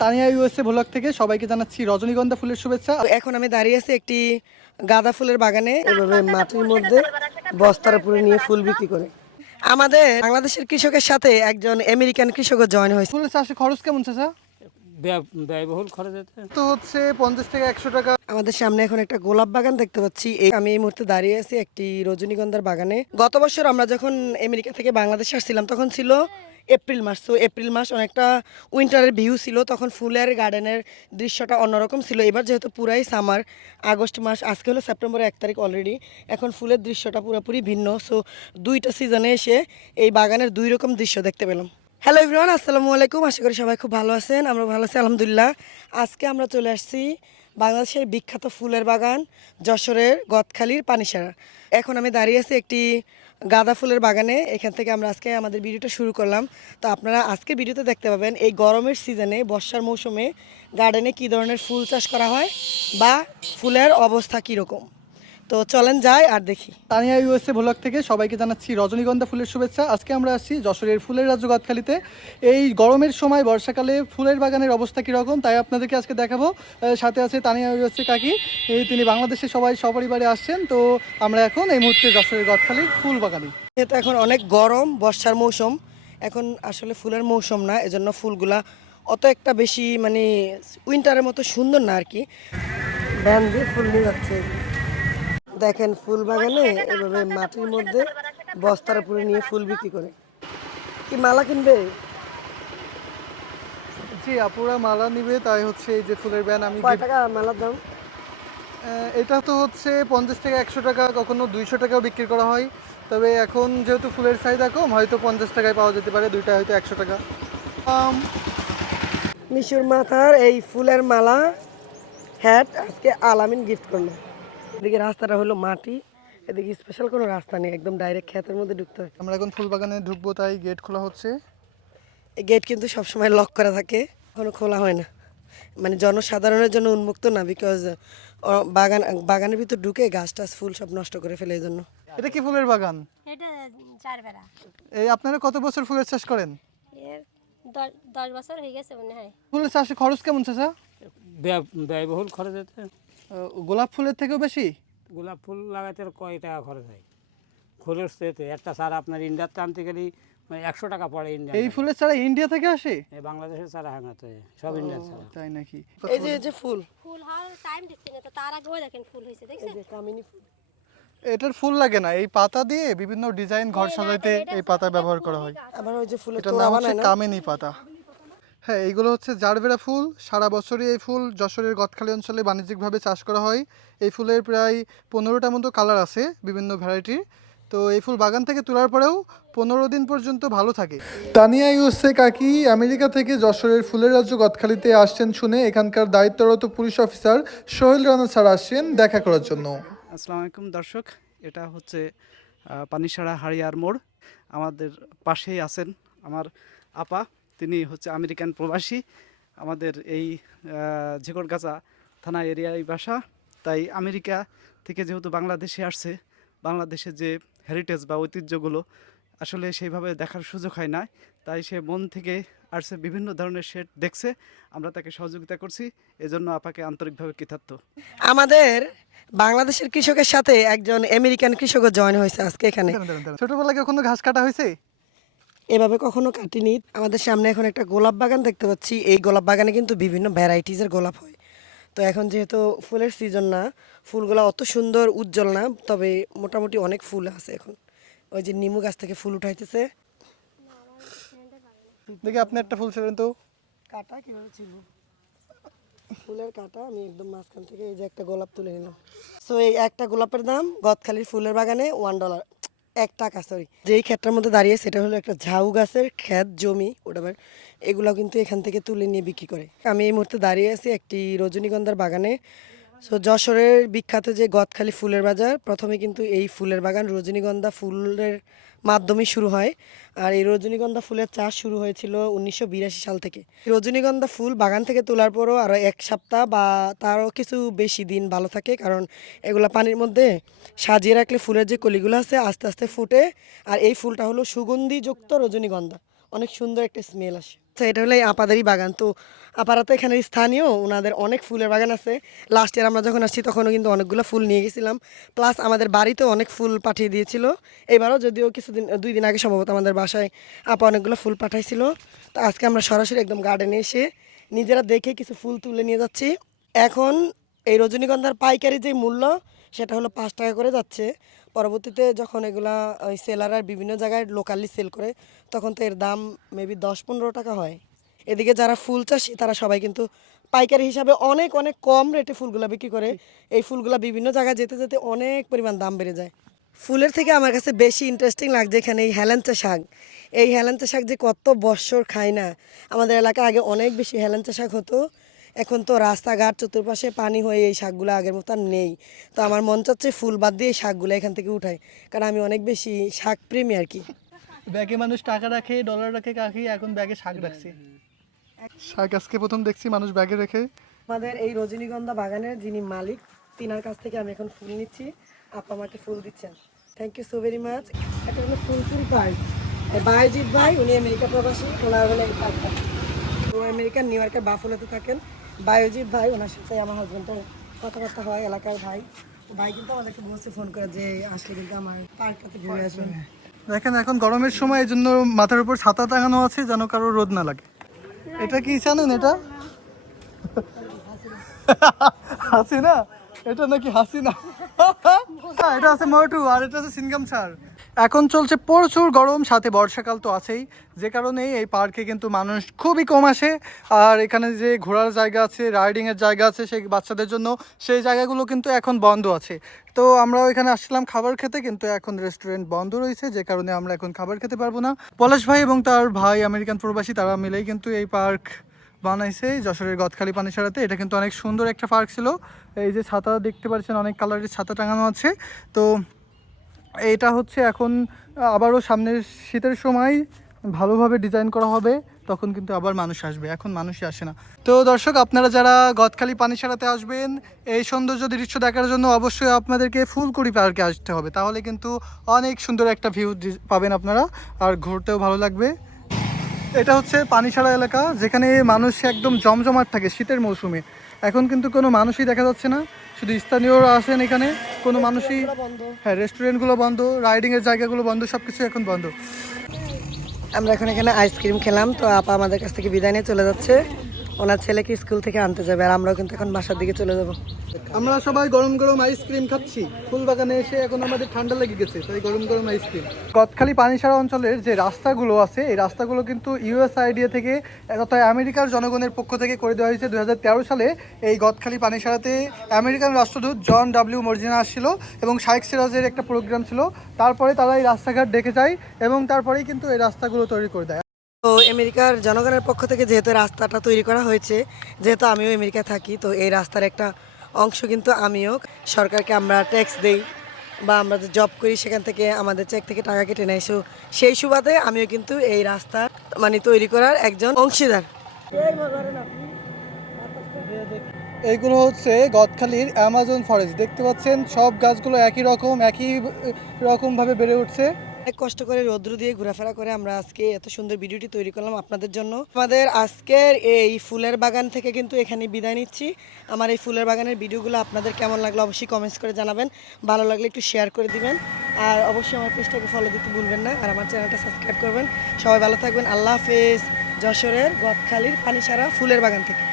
Tania USA vlog থেকে সবাইকে জানাচ্ছি রজনীগন্ধা ফুলের শুভেচ্ছা। এখন আমি দাঁড়িয়ে আছি একটি গাঁদা ফুলের বাগানে এভাবে মাটির মধ্যে বস্তার উপরে নিয়ে ফুল বিক্রি করে। আমাদের বাংলাদেশের কৃষকের সাথে একজন আমেরিকান কৃষকও জয়েন হয়েছে। ফুলের চাষে খরচ কেমন চাচা? ব্যয়বহুল খরচ হতে তো হচ্ছে পঞ্চাশ থেকে একশো টাকা। আমাদের সামনে এখন একটা গোলাপ বাগান দেখতে পাচ্ছি। আমি এই মুহূর্তে দাঁড়িয়ে আছি একটি রজনীগন্ধার বাগানে। গত বছর আমরা যখন আমেরিকা থেকে বাংলাদেশে আসছিলাম, তখন ছিল এপ্রিল মাস। তো এপ্রিল মাস অনেকটা উইন্টারের ভিউ ছিল। তখন ফুলের গার্ডেনের দৃশ্যটা অন্যরকম ছিল। এবার যেহেতু পুরাই সামার, আগস্ট মাস, আজকে হলো সেপ্টেম্বরের এক তারিখ অলরেডি এখন ফুলের দৃশ্যটা পুরোপুরি ভিন্ন। সো দুইটা সিজনে এসে এই বাগানের দুই রকম দৃশ্য দেখতে পেলাম। হ্যালো ইভরান আসসালামু আলাইকুম। আশা করি সবাই খুব ভালো আছেন আমরা ভালো আছি, আলহামদুলিল্লাহ। আজকে আমরা চলে আসছি বাংলাদেশের বিখ্যাত ফুলের বাগান, যশোরের গদখালির পানিসারা। এখন আমি দাঁড়িয়ে আছি একটি গাঁদা ফুলের বাগানে, এখান থেকে আমরা আজকে আমাদের ভিডিওটা শুরু করলাম। তো আপনারা আজকে ভিডিওতে দেখতে পাবেন, এই গরমের সিজনে, বর্ষার মৌসুমে গার্ডেনে কী ধরনের ফুল চাষ করা হয় বা ফুলের অবস্থা কীরকম। তো চলেন যাই আর দেখি। তানিয়া ইউএসএ ভ্লগ থেকে সবাইকে জানাচ্ছি রজনীগন্ধা ফুলের শুভেচ্ছা। আজকে আমরা আসছি যশোরের ফুলের রাজ্য গদখালিতে এই গরমের সময় বর্ষাকালে ফুলের বাগানের অবস্থা কীরকম তাই আপনাদেরকে আজকে দেখাবো। সাথে আছে তানিয়া ইউএসএ কাকি। এই তিনি বাংলাদেশে সবাই সপরিবারে আসছেন। তো আমরা এখন এই মুহূর্তে যশোরের গদখালির ফুল বাগানে। যেহেতু এখন অনেক গরম বর্ষার মৌসুম এখন আসলে ফুলের মৌসুম না এজন্য ফুলগুলা অত একটা বেশি মানে উইন্টারের মতো সুন্দর না আর কি। দিয়ে ফুল নিয়ে যাচ্ছে। দেখেন ফুল বাগানে এভাবে মাটির মধ্যে বস্তার উপরে নিয়ে ফুল বিক্রি করে। কি মালা কিনবে? জি আপুরা মালা নিবে তাই হচ্ছে এই যে ফুলের ব্যান আমি কয় টাকা মালার দাম? এটা তো হচ্ছে পঞ্চাশ থেকে একশো টাকা কখনো দুইশো টাকাও বিক্রি করা হয়। তবে এখন যেহেতু ফুলের চাহিদা কম হয়তো পঞ্চাশ টাকায় পাওয়া যেতে পারে দুইটা হয়তো একশো টাকা। মিশুর মাথার এই ফুলের মালা হ্যাট আজকে আলামিন গিফট করল। এদিকে রাস্তাটা হলো মাটি এদিকে স্পেশাল কোনো রাস্তা নেই একদম ডাইরেক্ট ক্ষেতের মধ্যে ঢুকতে হয়। আমরা এখন ফুল বাগানে ঢুকবো তাই গেট খোলা হচ্ছে। এই গেট কিন্তু সবসময় লক করা থাকে এখনও খোলা হয় না। মানে জনসাধারণের জন্য উন্মুক্ত না বিকজ বাগান বাগানের ভিতর ঢুকে গাছ টাছ ফুল সব নষ্ট করে ফেলে এই জন্য। এটা কি ফুলের বাগান? এটা চার বেড়া। এই আপনারা কত বছর ফুলের চাষ করেন? এর দশ- বছর হয়ে গেছে মনে হয়। ফুলের চাষে খরচ কেমন চাচা? ব্যয়বহুল খরচ গোলাপ ফুলের থেকেও বেশি? গোলাপ ফুল লাগাতে আর কয় টাকা খরচ হয়? ফুলের সেতে একটা সার আপনার ইন্ডিয়াতে আনতে গেলেই মানে একশো টাকা পড়ে ইন্ডিয়া এই ফুলের চারা ইন্ডিয়া থেকে আসে? বাংলাদেশের সারা হাঙাতে সব ইন্ডিয়ান সারা তাই নাকি? এই যে এই যে ফুল। ফুল হওয়ার টাইম দিচ্ছি না তো তার আগেও দেখেন ফুল হয়েছে এই দেখছেন? যে কামিনী ফুল। এটার ফুল লাগে না এই পাতা দিয়ে বিভিন্ন ডিজাইন ঘর সাজাইতে এই পাতা ব্যবহার করা হয়। আবার ওই যে ফুলের তোড়া বানায় না? কামিনী পাতা। হ্যাঁ এইগুলো হচ্ছে জারবেরা ফুল। সারা বছরই এই ফুল যশোরের গদখালি অঞ্চলে বাণিজ্যিকভাবে চাষ করা হয়। এই ফুলের প্রায় পনেরোটা মতো কালার আছে বিভিন্ন ভ্যারাইটির। তো এই ফুল বাগান থেকে তোলার পরেও পনেরো দিন পর্যন্ত ভালো থাকে। তানিয়া ইউসে কাকি আমেরিকা থেকে যশোরের ফুলের রাজ্য গদখালিতে আসছেন শুনে এখানকার দায়িত্বরত police officer Sohel Rana sir আসছেন দেখা করার জন্য। আসসালামু আলাইকুম দর্শক এটা হচ্ছে পানিসারা হারিয়ার মোড়। আমাদের পাশেই আছেন আমার আপা তিনি হচ্ছে আমেরিকান প্রবাসী। আমাদের এই ঝিকরগাছা থানা এরিয়ায় বাসা। তাই আমেরিকা থেকে যেহেতু বাংলাদেশে আসছে বাংলাদেশের যে হেরিটেজ বা ঐতিহ্যগুলো আসলে সেইভাবে দেখার সুযোগ হয় না তাই সে মন থেকে আসছে বিভিন্ন ধরনের শেড দেখছে। আমরা তাকে সহযোগিতা করছি। এজন্য আপাকে আন্তরিকভাবে কৃতার্থ। আমাদের বাংলাদেশের কৃষকের সাথে একজন আমেরিকান কৃষকও জয়েন হয়েছে আজকে এখানে। ছোটবেলায় কখনো ঘাস কাটা হয়েছে? এভাবে কখনো কাটিনি। আমাদের সামনে এখন একটা গোলাপ বাগান দেখতে পাচ্ছি। এই গোলাপ বাগানে কিন্তু বিভিন্ন ভ্যারাইটিসের গোলাপ হয়। তো এখন যেহেতু ফুলের সিজন না ফুলগুলো অত সুন্দর উজ্জ্বল না তবে মোটামুটি অনেক ফুল আছে এখন। ওই যে নিমু গাছ থেকে ফুল উঠাইতেছে। দেখি আপনি একটা ফুল ছিলেন তো। কাটা কীভাবে ছিল? ফুলের কাটা আমি একদম মাঝখান থেকে এই যে একটা গোলাপ তুলে নিলাম। সো এই একটা গোলাপের দাম গদখালির ফুলের বাগানে ওয়ান ডলার এক টাকা সরি যেই ক্ষেতটার মধ্যে দাঁড়িয়ে সেটা হলো একটা ঝাউ গাছের ক্ষেত, জমি ওটাবার এগুলো কিন্তু এখান থেকে তুলে নিয়ে বিক্রি করে। আমি এই মুহূর্তে দাঁড়িয়ে আছি একটি রজনীগন্ধার বাগানে। সো যশোরের বিখ্যাত যে গদখালি ফুলের বাজার, প্রথমে কিন্তু এই ফুলের বাগান রজনীগন্ধা ফুলের মাধ্যমে শুরু হয়। আর এই রজনীগন্ধা ফুলের চাষ শুরু হয়েছিল উনিশশো বিরাশি সাল থেকে। রজনীগন্ধা ফুল বাগান থেকে তোলার পরও আরও এক সপ্তাহ বা তারও কিছু বেশি দিন ভালো থাকে, কারণ এগুলো পানির মধ্যে সাজিয়ে রাখলে ফুলের যে কলিগুলো আছে আস্তে আস্তে ফুটে। আর এই ফুলটা হলো সুগন্ধিযুক্ত রজনীগন্ধা। অনেক সুন্দর একটা স্মেল আসে। আচ্ছা এটা হলো আপাদেরই বাগান। তো আপারা তো এখানে স্থানীয় ওনাদের অনেক ফুলের বাগান আছে। লাস্ট ইয়ার আমরা যখন আসছি, তখনও কিন্তু অনেকগুলো ফুল নিয়ে গেছিলাম। প্লাস আমাদের বাড়িতেও অনেক ফুল পাঠিয়ে দিয়েছিল। এবারও যদিও কিছুদিন, দুই দিন আগে সম্ভবত আমাদের বাসায় আপা অনেকগুলো ফুল পাঠাইছিল। তো আজকে আমরা সরাসরি একদম গার্ডেনে এসে নিজেরা দেখে কিছু ফুল তুলে নিয়ে যাচ্ছি। এখন এই রজনীগন্ধার পাইকারি যে মূল্য সেটা হলো পাঁচ টাকা করে যাচ্ছে। পরবর্তীতে যখন এগুলা, ওই সেলাররা বিভিন্ন জায়গায় লোকালি সেল করে, তখন তো এর দাম মেবি দশ পনেরো টাকা হয়। এদিকে যারা ফুল চাষি, তারা সবাই কিন্তু পাইকারি হিসাবে অনেক অনেক কম রেটে ফুলগুলা বিক্রি করে। এই ফুলগুলা বিভিন্ন জায়গায় যেতে যেতে অনেক পরিমাণ দাম বেড়ে যায়। ফুলের থেকে আমার কাছে বেশি ইন্টারেস্টিং লাগছে এখানে এই হেলেঞ্চা শাক। এই হেলেঞ্চা শাক যে কত বৎসর খায় না। আমাদের এলাকায় আগে অনেক বেশি হেলেঞ্চা শাক হতো। এখন তো রাস্তাঘাট চতুর্পাশে পানি হয়ে এই শাকগুলো আগের মতো আর নেই। তো আমার মন চাচ্ছে ফুল বাদ দিয়ে এই শাকগুলো এখান থেকে উঠাই কারণ আমি অনেক বেশি শাক প্রেমী আর কি। ব্যাগে মানুষ টাকা রাখে ডলার রাখে কাকি এখন ব্যাগে শাক রাখছে। শাক আজকে প্রথম দেখছি মানুষ ব্যাগে রেখে। আমাদের এই রজনীগন্ধা বাগানের যিনি মালিক তিনার কাছ থেকে আমি এখন ফুল নিচ্ছি। আপা আমাকে ফুল দিচ্ছেন। Thank you so very much এটা হলো ফুলফুল পার্ক বায়োজিৎ ভাই উনি আমেরিকা প্রবাসী ওনার হলো এই পার্কটা ও আমেরিকার নিউ ইয়র্কের বাফুলাতে থাকেন। বায়োজিৎ ভাই ওনার সাথে আমার হাজব্যান্ডের কথাবার্তা হয় এলাকার ভাই। ভাই কিন্তু আমাদেরকে বলছে ফোন করে যে আসলে কিন্তু আমার পার্কটাতে ঘুরে আসবেন। দেখেন এখন গরমের সময় এই জন্য মাথার উপর ছাতা টাঙানো আছে যেন কারও রোদ না লাগে। এটা কি জানেন এটা? হাসি না এটা নাকি হাসি না হ্যাঁ, এটা আছে মটু আর এটা আছে সিনগাম স্যার এখন চলছে প্রচুর গরম, সাথে বর্ষাকাল তো আছেই। যে কারণে এই পার্কে কিন্তু মানুষ খুবই কম আসে। আর এখানে যে ঘোরার জায়গা আছে, রাইডিংয়ের জায়গা আছে সেই বাচ্চাদের জন্য, সেই জায়গাগুলো কিন্তু এখন বন্ধ আছে। তো আমরা এখানে আসছিলাম খাবার খেতে, কিন্তু এখন রেস্টুরেন্ট বন্ধ রয়েছে, যে কারণে আমরা এখন খাবার খেতে পারব না। পলাশ ভাই এবং তার ভাই আমেরিকান প্রবাসী, তারা মিলেই কিন্তু এই পার্ক বানাইছে, যশোরের গদখালি পানিসারাতে। এটা কিন্তু অনেক সুন্দর একটা পার্ক ছিল। এই যে ছাতা দেখতে পাচ্ছেন, অনেক কালারের ছাতা টাঙানো আছে। তো এটা হচ্ছে এখন আবারও সামনের শীতের সময় ভালোভাবে ডিজাইন করা হবে, তখন কিন্তু আবার মানুষ আসবে। এখন মানুষই আসে না। তো দর্শক, আপনারা যারা গদখালি পানিসারাতে আসবেন, এই সৌন্দর্য দৃশ্য দেখার জন্য অবশ্যই আপনাদেরকে ফুলকুড়ি পার্কে আসতে হবে। তাহলে কিন্তু অনেক সুন্দর একটা ভিউ পাবেন আপনারা, আর ঘুরতেও ভালো লাগবে। এটা হচ্ছে পানিসারা এলাকা, যেখানে মানুষ একদম জমজমাট থাকে শীতের মৌসুমে। এখন কিন্তু কোনো মানুষই দেখা যাচ্ছে না। শুধু স্থানীয়রা আসেন এখানে কোনো মানুষই হ্যাঁ রেস্টুরেন্টগুলো বন্ধ রাইডিংয়ের জায়গাগুলো বন্ধ সব কিছু এখন বন্ধ। আমরা এখন এখানে আইসক্রিম খেলাম তো আপা আমাদের কাছ থেকে বিদায় নিয়ে চলে যাচ্ছে। ওনার ছেলেকে স্কুল থেকে আনতে যাবে আর আমরাও কিন্তু এখন বাসার দিকে চলে যাব। আমরা সবাই গরম গরম আইসক্রিম খাচ্ছি। ফুলবাগানে এসে এখন আমাদের ঠান্ডা লেগে গেছে, তাই গরম গরম আইসক্রিম গদখালি পানিসারা অঞ্চলের যে রাস্তাগুলো আছে, এই রাস্তাগুলো কিন্তু ইউএস আইডিয়া থেকে তথা আমেরিকার জনগণের পক্ষ থেকে করে দেওয়া হয়েছে। দুই হাজার তেরো সালে এই গদখালি পানিসারাতে আমেরিকান রাষ্ট্রদূত জন ডাব্লিউ মর্জিনা আসছিল এবং শাইক সিরাজের একটা প্রোগ্রাম ছিল। তারপরে তারা এই রাস্তাঘাট ডেকে যায় এবং তারপরেই কিন্তু এই রাস্তাগুলো তৈরি করে দেয়। তো আমেরিকার জনগণের পক্ষ থেকে যেহেতু রাস্তাটা তৈরি করা হয়েছে, যেহেতু আমিও আমেরিকা থাকি, তো এই রাস্তার একটা অংশ কিন্তু আমিও। সরকারকে আমরা ট্যাক্স দেই বা আমরা যে জব করি সেখান থেকে আমাদের চেক থেকে টাকা কেটে নেয় সো সেই সুবাদে আমিও কিন্তু এই রাস্তা মানে তৈরি করার একজন অংশীদার। এইগুলো হচ্ছে গদখালির অ্যামাজন ফরেস্ট দেখতে পাচ্ছেন, সব গাছগুলো একই রকম, একই রকমভাবে বেড়ে উঠছে। অনেক কষ্ট করে রৌদ্র দিয়ে ঘোরাফেরা করে আমরা আজকে এত সুন্দর ভিডিওটি তৈরি করলাম আপনাদের জন্য। আমাদের আজকের এই ফুলের বাগান থেকে কিন্তু এখানে বিদায় নিচ্ছি। আমার এই ফুলের বাগানের ভিডিওগুলো আপনাদের কেমন লাগল অবশ্যই কমেন্টস করে জানাবেন। ভালো লাগলে একটু শেয়ার করে দিবেন। আর অবশ্যই আমার পেজটাকে ফলো দিতে ভুলবেন না। আর আমার চ্যানেলটা সাবস্ক্রাইব করবেন। সবাই ভালো থাকবেন। আল্লাহ হাফেজ। যশোরের গদখালির পানিসারা ফুলের বাগান থেকে।